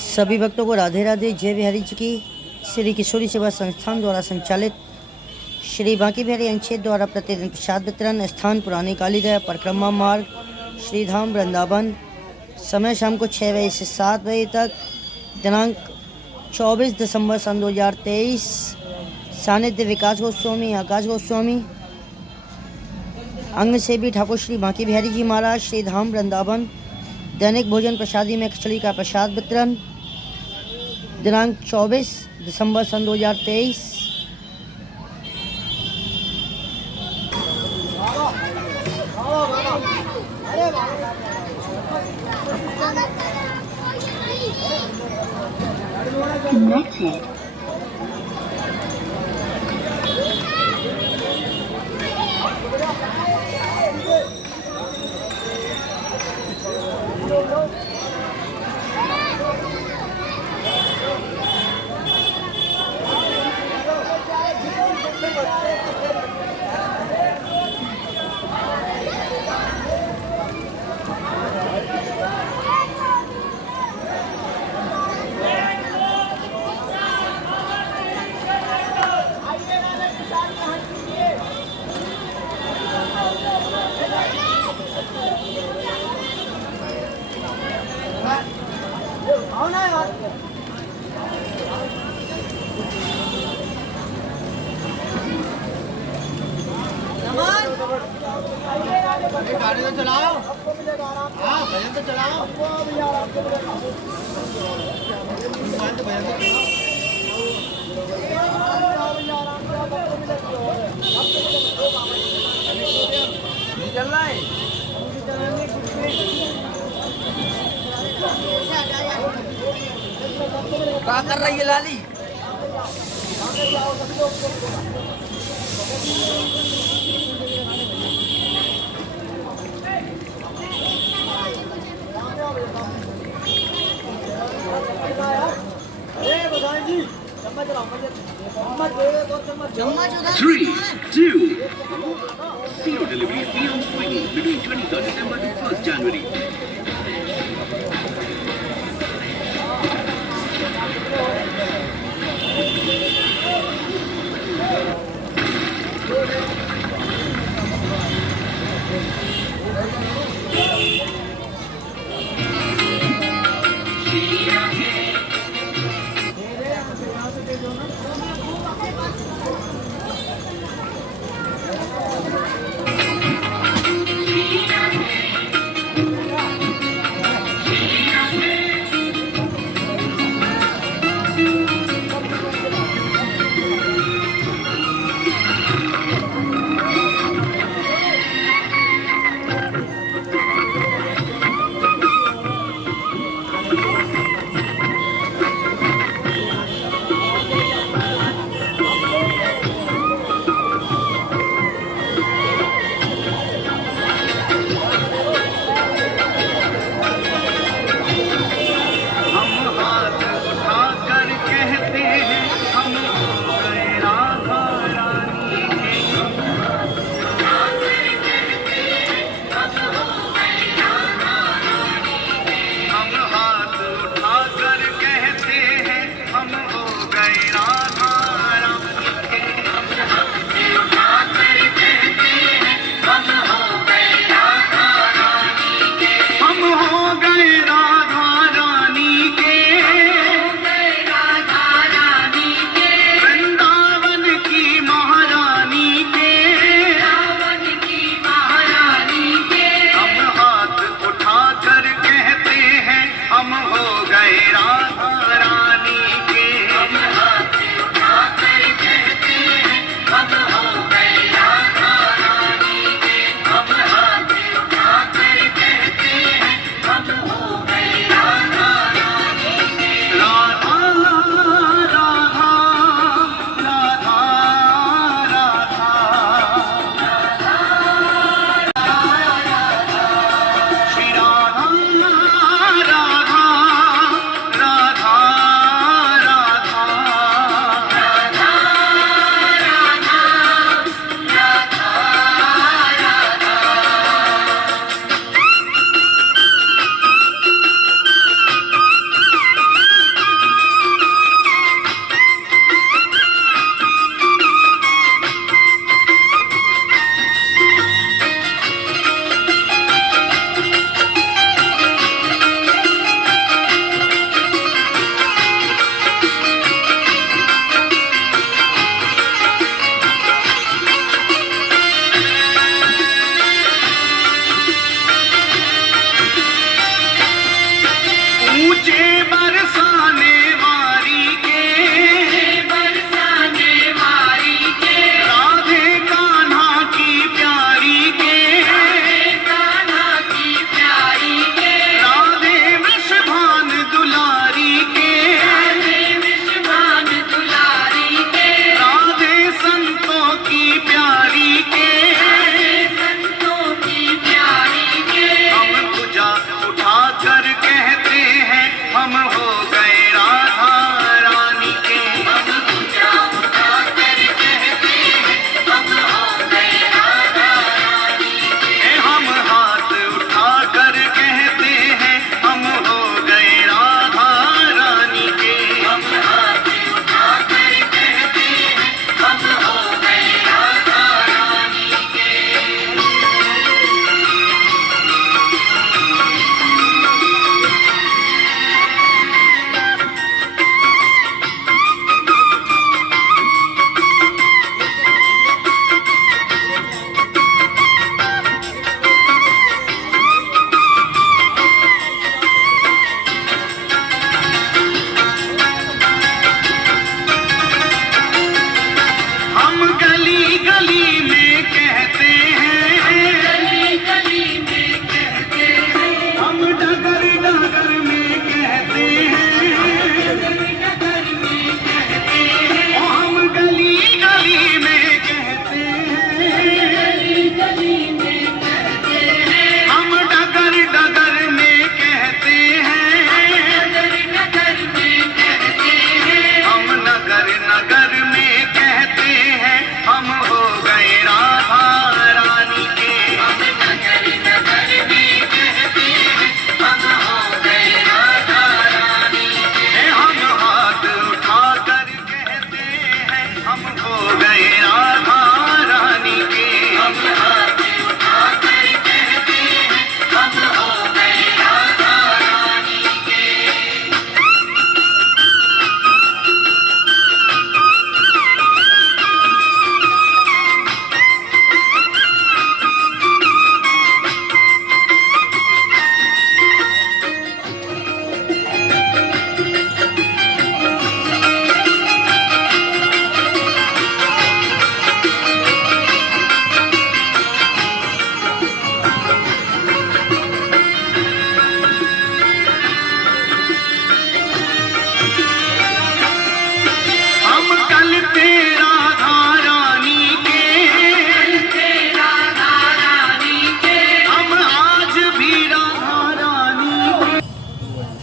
सभी भक्तों को राधे राधे। जय बिहारी जी की। श्री किशोरी सेवा संस्थान द्वारा संचालित श्री बांकी बिहारी अंचेत द्वारा प्रतिदिन प्रसाद वितरण। स्थान पुरानी कालीदया परिक्रमा मार्ग, श्रीधाम वृंदावन। समय शाम को 6 बजे से 7 बजे तक। दिनांक 24 दिसंबर सन 2023। सानिध्य विकास गोस्वामी, आकाश गोस्वामी। अंग सेवी ठाकुर श्री बांकी बिहारी जी महाराज, श्रीधाम वृंदावन। दैनिक भोजन प्रसादी में खिचड़ी का प्रसाद वितरण। दिनांक 24 दिसंबर सन 2023। गाड़ी तो चलाओ, हाँ भजन तो चलाओ, मोबाइल तो भजन तो नहीं चल रहा है। क्या कर रही है लाली? Three, two, zero delivery free on Swiggy between 23rd December to 1st January.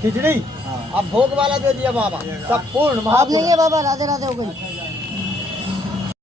खिचड़ी अब भोग वाला दे दिया बाबा सब पूर्ण आप नहीं है बाबा, राधे राधे हो गई।